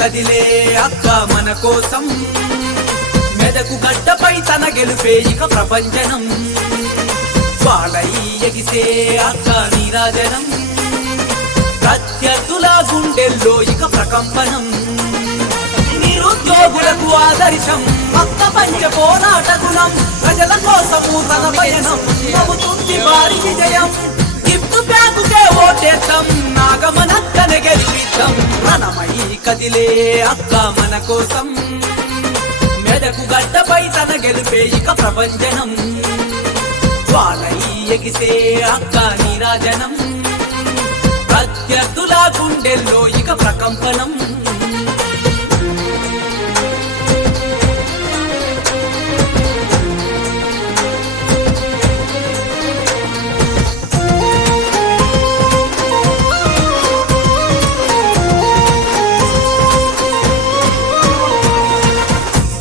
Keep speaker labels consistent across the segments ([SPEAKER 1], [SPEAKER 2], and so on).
[SPEAKER 1] కదిలే అక్క మన కోసం. మెదకు గడ్డపై తన గెలుపే ఇక ప్రపంచనం. వాళ్ళై ఎగిసే అక్క నీరాజనం. ప్రత్యర్థుల గుండెల్లో ఇక ప్రకంపనం. నిరుద్యోగులకు ఆదర్శం అక్క పంచ పోరాట గుణం. ప్రజల కోసము తన పయనం నవ్వుతుంది వారి విజయం. గిఫ్ట్ బ్యాగుకే ఓటేద్దాం నాగమనక్కన గెలిపిద్దాం రణమై కదిలే అక్క మన కోసం. మెదకు గడ్డపై తన గెలిపే ఇక ప్రపంచనం. వాళ్ళై అక్క నీరాజనం. ప్రత్యర్థుల గుండెల్లో ఇక ప్రకంపనం.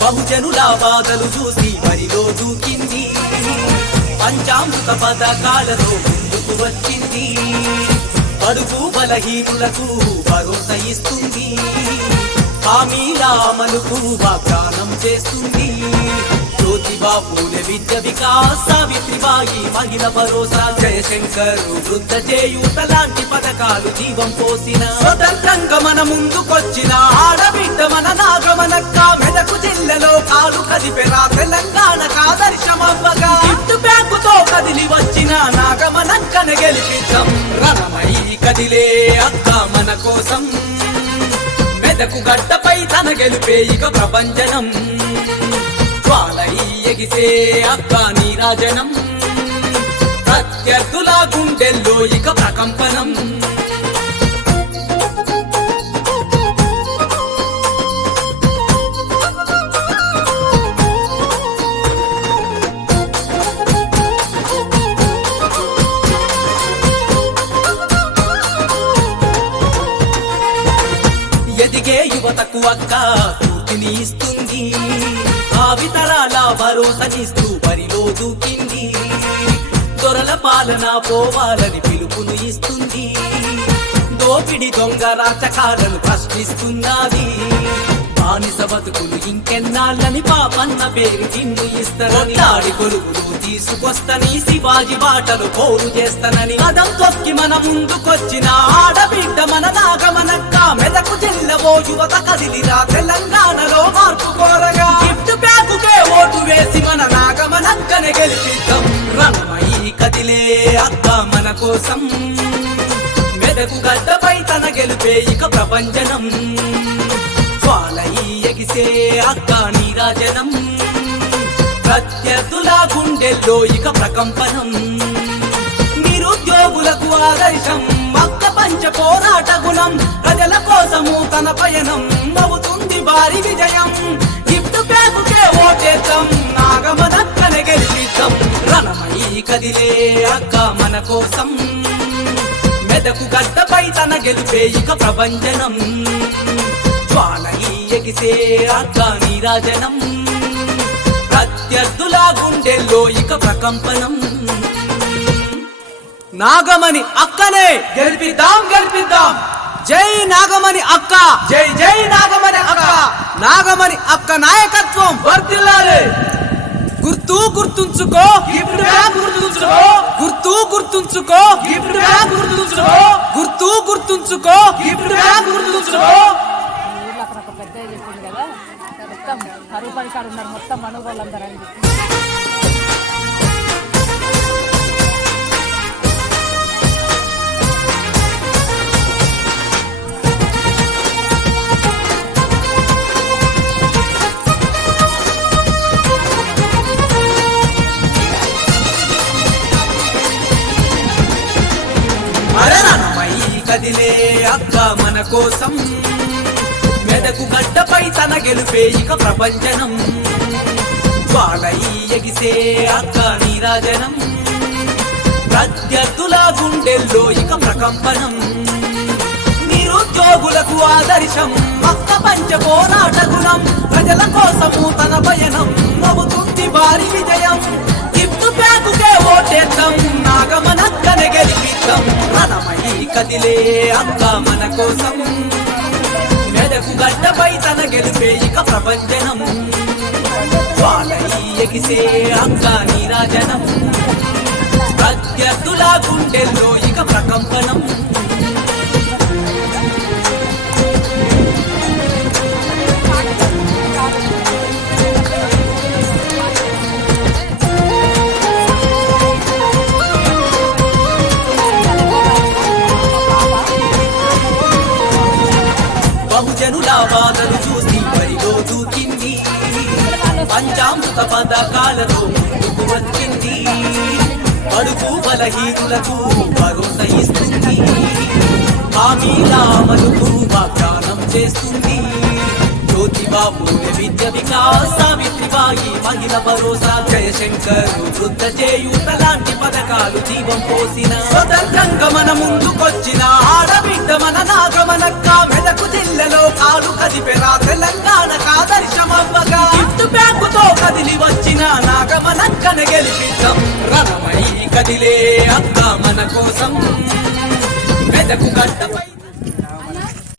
[SPEAKER 1] బహుజనుల బాధలు చూసి మరిలో దూకింది. పంచామృత పథకాలతో ముందుకు వచ్చింది. అడుగు బలహీనులకు భరోసా ఇస్తుంది. హామీల అమలుకు వాగ్దానం చేస్తుంది. జ్యోతిబా పూలె విద్య వికాస్ సావిత్రిబాయి మహిళ భరోసా. జయశంకర్ వృద్ధ చేయూత లాంటి పథకాలు జీవం పోసిన. స్వతంత్రంగా మన ముందుకొచ్చిన ఆడబిడ్డ మన నాగమనక్క. మెదకు జిల్లలో కాలు కదిపెరా తెలంగాణ కాదర్శమవ్వగా. గిఫ్ట్ కదిలి వచ్చిన నాగమనక్కన గెలిపిద్దాం. రణమై కదిలే అక్క మన కోసం. మెదకు గడ్డపై తన గెలిపే ఇక ప్రపంచనం జ్వాలై ఎగిసే అక్క నీరాజనం. ప్రత్యర్థుల గుండెల్లో ఇక ప్రకంపనం. అక్క స్ఫూర్తిని ఇస్తుంది. భావితరాల భరోసనిస్తూ బరిలో దూకింది దొరల పాలన పోవాలని పిలుపును ఇస్తుంది. దోపిడి దొంగ రాచకాలను ప్రశ్నిస్తున్నది. బానిస బతుకులు ఇంకెన్నాళ్ళని పాపన్న పేరు తిన్ను ఇస్తారని తాడి కొలుగులు తీసుకొస్తని శివాజీ బాటలు పోరు చేస్తానని. మదం తొక్కి మన ముందుకొచ్చిన ఆడబిడ్డ మన నాగమనక్క మెదకు జిల్లవో యువత కదిలిరా తెలంగాణలో మార్పు కోరగా. గిఫ్ట్ బ్యాగుకే ఓటు వేసి మన నాగమనక్కనే గెలిపిద్దాం. రణమై కదిలే అక్క మన కోసం. మెదకు గడ్డపై తన గెలిపే ఇక ప్రపంచనం. ఎగిసే అక్క నీరాజనం. ప్రత్యర్థుల గుండెల్లో ఇక ప్రకంపనం. నిరుద్యోగులకు ఆదర్శం అక్క పంచ పోరాట గుణం. ప్రజల కోసము తన పయనం అవుతుంది వారి విజయం. గిఫ్ట్ బ్యాగుకే ఓటేద్దాం నాగమదక్కన గెలిపిద్దాం. రణమై కదిలే అక్క మన కోసం. మెదకు గడ్డపై తన గెలిపే ఇక ప్రపంచనం జ్వాలై ఎగిసే అక్క నీరాజనం ప్రత్యర్థుల గుండెల్లో ఇక ప్రకంపనం. నాగమణి అక్కనే గెలిపిద్దాం గెలిపిద్దాం. జై నాగమణి అక్క. జై జై నాగమణి అక్క. నాగమణి అక్క నాయకత్వం. వర్తిల్లాలి గుర్తు గుర్తుంచుకో. గుర్తుంచుకో. గుర్తు గుర్తుంచుకో. గుర్తుంచుకో. గుర్తు గుర్తుంచుకో. గుర్తుంచుకో.
[SPEAKER 2] ఊర్లో అక్కడ ఒక పెద్ద చెప్పింది కదా మొత్తం కరువు పని కాడ ఉన్నారు మొత్తం మనోళ్ళందరూ అని
[SPEAKER 1] కదిలే అక్క మన కోసం. మెదకు గడ్డపై తన గెలుపే ఇక ప్రపంచనం. జ్వాలై ఎగిసే అక్క నీరాజనం. ప్రత్యర్థుల గుండెల్లో ఇక ప్రకంపనం. నిరుద్యోగులకు ఆదర్శం అక్క పంచ పోరాట గుణం. ప్రజల కోసము తన పయనం నవ్వుతుంది భారీ విజయం. గిఫ్ట్ బ్యాగుకే ఓటేద్దాం నాగమనక్కనే గెలిపిద్దాం రణమై కదిలే అక్క మన కోసం. మెదకు గడ్డపై తన గెలిపే ఇక ప్రపంచనం వాళ్ళై ఎగిసే అక్క నీరాజనం ప్రత్యర్థుల గుండెల్లో ఇక ప్రకంపనం. బాధలు చూసి బరిలో దూకింది పంచామృత పథకాలతో ముందుకు వచ్చింది. అడుగు బలహీనులకు భరోస ఇస్తుంది. హామీల అమలుకు వాగ్దానం చేస్తుంది. జ్యోతిబాబు విద్య వికాస్ సావిత్రిబాయి మహిళ భరోసా జయశంకర్ వృద్ధ చేయూత లాంటి పథకాలు జీవం పోసిన. స్వతంత్రంగా మన ముందుకొచ్చిన ఆడబిడ్డ మన నాగమనక్క మెదకు జిల్లలో కాలు కదిపెరా తెలంగాణ కాదర్శమవ్వగా. గిఫ్ట్ బ్యాంకుతో కదిలి వచ్చిన నాగమనక్కన గెలిపిద్దాం. రణమై కదిలే అక్క మన కోసం. మెదకు గడ్డపై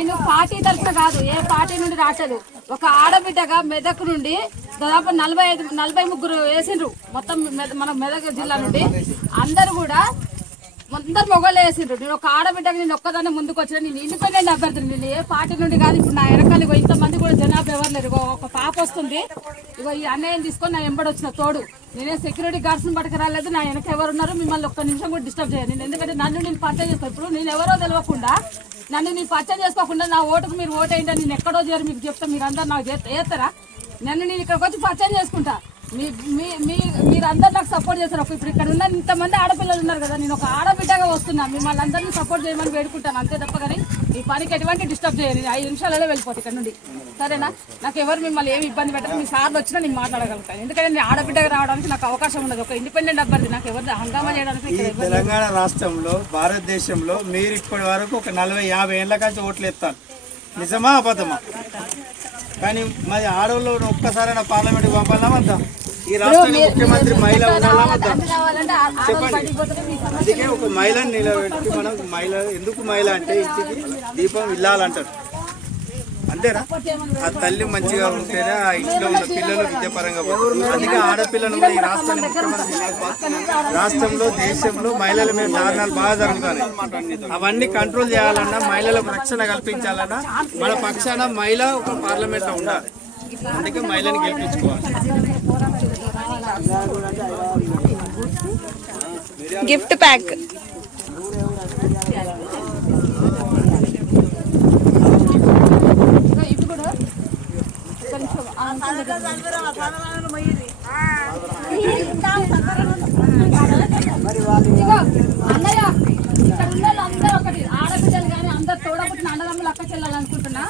[SPEAKER 2] నేను పార్టీ తరఫున కాదు ఏ పార్టీ నుండి రావట్లేదు ఒక ఆడబిడ్డగా మెదక్ నుండి దాదాపు నలభై ఐదు నలభై ముగ్గురు వేసిండ్రు. మొత్తం మన మెదక్ జిల్లా నుండి. అందరు కూడా అందరు మొగలు వేసిండ్రు. నేను ఒక ఆడబిడ్డగా నేను ఒక్కదాన్ని ముందుకు వచ్చిన. నేను ఇండిపెండెంట్ అభ్యర్థిని. నేను ఏ పార్టీ నుండి కాదు. ఇప్పుడు నా వెనకాల ఇగో ఇంతమంది కూడా జనాభా ఎవరు లేరు. ఒక పాప వస్తుంది. ఇగో ఈ అన్నయ్యని తీసుకొని నా వెంబడి వచ్చిన తోడు. నేనే సెక్యూరిటీ గార్డ్స్ని పట్టుకు రాలేదు నా వెనక ఎవరు ఉన్నారు మిమ్మల్ని ఒక్క నిమిషం కూడా డిస్టర్బ్ చేయాలి నేను ఎందుకంటే నన్ను నేను పరిచయం చేస్తాను ఇప్పుడు నేను ఎవరో తెలియకుండా నన్ను నేను పరిచయం చేసుకోకుండా నా ఓటుకు మీరు ఓటు నేను ఎక్కడో చేరు మీకు చెప్తా మీరు అందరు నాకు చేస్తా చేస్తారా? నన్ను నేను ఇక్కడికి వచ్చి పరిచయం చేసుకుంటా. మీ మీ మీ మీరందరూ నాకు సపోర్ట్ చేస్తారు ఇప్పుడు ఇక్కడ ఉన్న ఇంతమంది ఆడపిల్లలు ఉన్నారు కదా నేను ఒక ఆడబిడ్డగా వస్తున్నా. మిమ్మల్ని అందరినీ సపోర్ట్ చేయమని వేడుకుంటాను. అంతే తప్ప కానీ ఈ పనికి ఎటువంటి డిస్టర్బ్ చేయను ఐదు నిమిషాలలో వెళ్ళిపోతాను ఇక్కడ నుండి. సరేనా? నాకు ఎవరు మిమ్మల్ని ఏమి ఇబ్బంది పెట్టరు మీ సార్లు వచ్చినా నేను మాట్లాడగలుగుతాను. ఎందుకంటే నేను ఆడబిడ్డగా రావడానికి నాకు అవకాశం ఉండదు. ఒక ఇండిపెండెంట్ అభ్యర్థి నాకు ఎవరు హంగామా చేయడానికి
[SPEAKER 3] తెలంగాణ రాష్ట్రంలో భారతదేశంలో మీరు ఇప్పటి వరకు ఒక నలభై యాభై ఏళ్ళ కాంచి ఓట్లు ఎత్తాను నిజమా అబద్ధమా? కానీ మరి ఆడవాళ్ళు ఒక్కసారైనా పార్లమెంట్కి పంపాలా వద్దా? ఈ రాష్ట్రానికి ముఖ్యమంత్రి మహిళ ఉండాలా వద్దా?
[SPEAKER 2] సమస్య
[SPEAKER 3] అందుకే ఒక మహిళని నిలబెట్టి మనం మహిళ ఎందుకు మహిళ అంటే ఇంటికి దీపం ఇల్లాలంటారు. అంతేనా? ఆ తల్లి మంచిగా ఉంటేనే ఆ ఇంట్లో ఉన్న పిల్లలు విద్యాపరంగా అందుకే ఆడపిల్లలు కూడా ఈ రాష్ట్రాన్ని ముఖ్యమంత్రి రాష్ట్రంలో దేశంలో మహిళల మీద దారుణాలు బాగా జరుగుతాయి అవన్నీ కంట్రోల్ చేయాలన్నా మహిళలకు రక్షణ కల్పించాలన్నా మన పక్షాన మహిళ ఒక పార్లమెంట్లో ఉండాలి. అందుకే మహిళని గెలిపించుకోవాలి.
[SPEAKER 4] గిఫ్ట్ ప్యాక్
[SPEAKER 2] ఇగో ఇవి కూడా మరి వాళ్ళు ఆ అంకుల్ దగ్గర ఇగో అన్నయ్య ఇక్కడ ఉన్న వాళ్ళందరూ ఒకటి ఆడపిల్లలు కానీ అందరు తోడబుట్టిన అన్నదమ్ములు అక్క చెల్లెలు అనుకుంటున్నా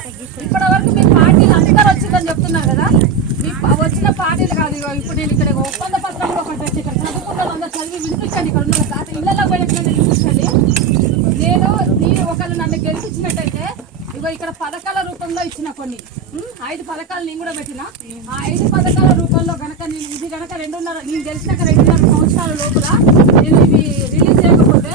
[SPEAKER 2] ఇప్పటి వరకు మీ పార్టీలు అందరూ వచ్చిందని చెప్తున్నారు కదా మీ ప- వచ్చిన పార్టీలు కాదు ఇగో ఇప్పుడు నేను ఇక్కడ ఒప్పంద పత్రం కూడా ఒకటి పెట్టి ఇక్కడ చదువుకున్న వాళ్ళందరూ చదివి వినిపించండి ఇక్కడ ఉన్న కాదు ఇళ్ళలో పోయినట్టు వినిపించండి నేను మీరు ఒకళ్ళు నన్ను గెలిపించినట్టయితే ఇగో ఇక్కడ పథకాల రూపంలో ఇచ్చిన కొన్ని. ఐదు పథకాలు నేను కూడా పెట్టిన. ఆ ఐదు పథకాల రూపంలో గనక నేను ఇది గనక రెండున్నర నేను తెలిసిన రెండున్నర సంవత్సరాల లోపల నేను ఇవి రిలీజ్ చేయకపోతే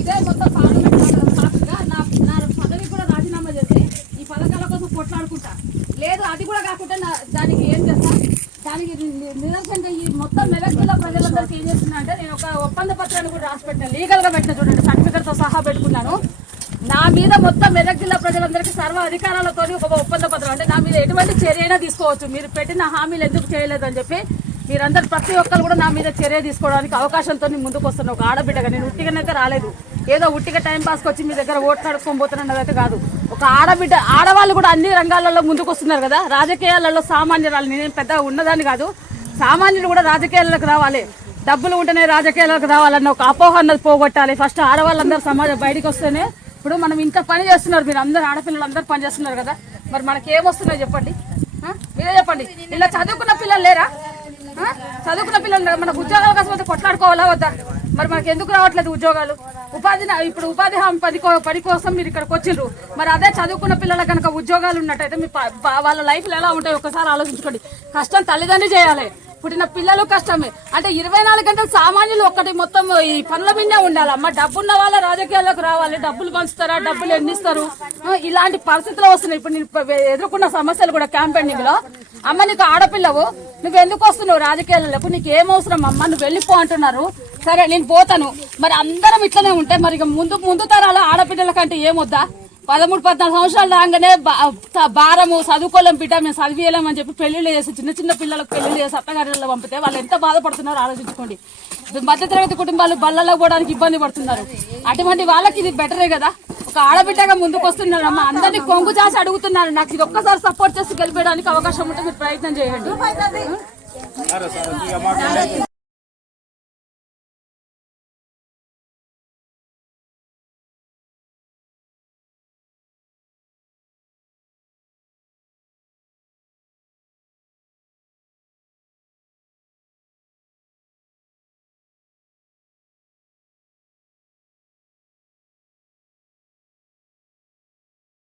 [SPEAKER 2] ఇదే మొత్తం పార్లమెంట్ సాక్షిగా నా నా పదవి కూడా రాజీనామా చేసి ఈ పథకాల కోసం కొట్లాడుకుంటా. లేదు అది కూడా కాకుండా నా- దానికి ఏం చేస్తా? దానికి నిదర్శనంగా ఈ మొత్తం మెదక్ జిల్లా ప్రజలందరికీ ఏం చేస్తున్నా అంటే నేను ఒక ఒప్పంద పత్రాన్ని కూడా రాసి పెట్టిన. లీగల్గా పెట్టిన చూడండి సర్టిఫికెట్తో సహా పెట్టుకున్నాను. నా మీద మొత్తం మెదక్ జిల్లా ప్రజలందరికీ సర్వ అధికారాలతో ఒక ఒప్పంద పత్రం. అంటే నా మీద ఎటువంటి చర్య అయినా తీసుకోవచ్చు. మీరు పెట్టిన హామీలు ఎందుకు చేయలేదని చెప్పి మీరందరూ ప్రతి ఒక్కరు కూడా నా మీద చర్య తీసుకోవడానికి అవకాశంతో ముందుకు వస్తున్నా ఒక ఆడబిడ్డగా నేను ఉట్టిగానైతే రాలేదు. ఏదో ఉట్టిగా టైం పాస్కి వచ్చి మీ దగ్గర ఓట్లు అడుక్కొని పోతున్నదైతే కాదు. ఒక ఆడబిడ్డ ఆడవాళ్ళు కూడా అన్ని రంగాలలో ముందుకు వస్తున్నారు కదా. రాజకీయాలలో సామాన్యురాలు నేను పెద్దగా ఉన్నదాన్ని కాదు. సామాన్యులు కూడా రాజకీయాలకు రావాలి. డబ్బులు ఉంటేనే రాజకీయాలకు రావాలన్న ఒక అపోహ అన్నది పోగొట్టాలి. ఫస్ట్ ఆడవాళ్ళందరూ సమాజం బయటికి వస్తేనే ఇప్పుడు మనం ఇంత పని చేస్తున్నారు మీరు అందరు ఆడపిల్లలు అందరు పని చేస్తున్నారు కదా. మరి మనకి ఏమొస్తున్నాయి చెప్పండి మీరే చెప్పండి. ఇలా చదువుకున్న పిల్లలు లేరా? చదువుకున్న పిల్లలు మనకు ఉద్యోగాల కోసం అయితే కొట్లాడుకోవాలా వద్దా? మరి మనకు ఎందుకు రావట్లేదు ఉద్యోగాలు? ఉపాధి ఇప్పుడు ఉపాధి హామీ పని పని కోసం మీరు ఇక్కడికి వచ్చిండ్రు మరి అదే చదువుకున్న పిల్లల కనుక ఉద్యోగాలు ఉన్నట్టయితే మీ వాళ్ళ లైఫ్లో ఎలా ఉంటాయి ఒకసారి ఆలోచించుకోండి. కష్టం తల్లిదండ్రి చేయాలి. పుట్టిన పిల్లలు కష్టమే. అంటే ఇరవై నాలుగు గంటలు సామాన్యులు ఒక్కటి మొత్తం ఈ పనుల మీదే ఉండాలి. అమ్మ డబ్బున్న వాళ్ళ రాజకీయాల్లోకి రావాలి. డబ్బులు పంచుతారా? డబ్బులు ఎన్నిస్తారు? ఇలాంటి పరిస్థితులు వస్తున్నాయి. ఇప్పుడు నేను ఎదుర్కొన్న సమస్యలు కూడా క్యాంపెయినింగ్లో. అమ్మ నీకు ఆడపిల్లవు. నువ్వు ఎందుకు వస్తున్నావు రాజకీయాలకు నీకు ఏం అవసరం అమ్మ? నువ్వు వెళ్ళిపో అంటున్నారు. సరే నేను పోతాను. మరి అందరం ఇట్లనే ఉంటే మరి ఇక ముందు ముందు తరాల ఆడపిల్లల కంటే ఏమొద్దా పదమూడు పద్నాలుగు సంవత్సరాలు రాగానే బా- భారము చదువుకోలేం బిడ్డ మేము చదివేయలేమని చెప్పి పెళ్ళిళ్ళు చేసి చిన్న చిన్న పిల్లలకు పెళ్ళిళ్ళు చేసి అత్తగారిలో పంపితే వాళ్ళు ఎంత బాధపడుతున్నారో ఆలోచించుకోండి. మధ్యతరగతి కుటుంబాలు బళ్ళలో పోవడానికి ఇబ్బంది పడుతున్నారు. అటువంటి వాళ్ళకి ఇది బెటరే కదా. ఒక ఆడబిడ్డగా ముందుకు వస్తున్నారు అమ్మ అందరినీ కొంగు చేసి అడుగుతున్నారు. నాకు ఇది ఒక్కసారి సపోర్ట్ చేసి గెలిపేయడానికి అవకాశం ఉంటే మీరు ప్రయత్నం చేయండి.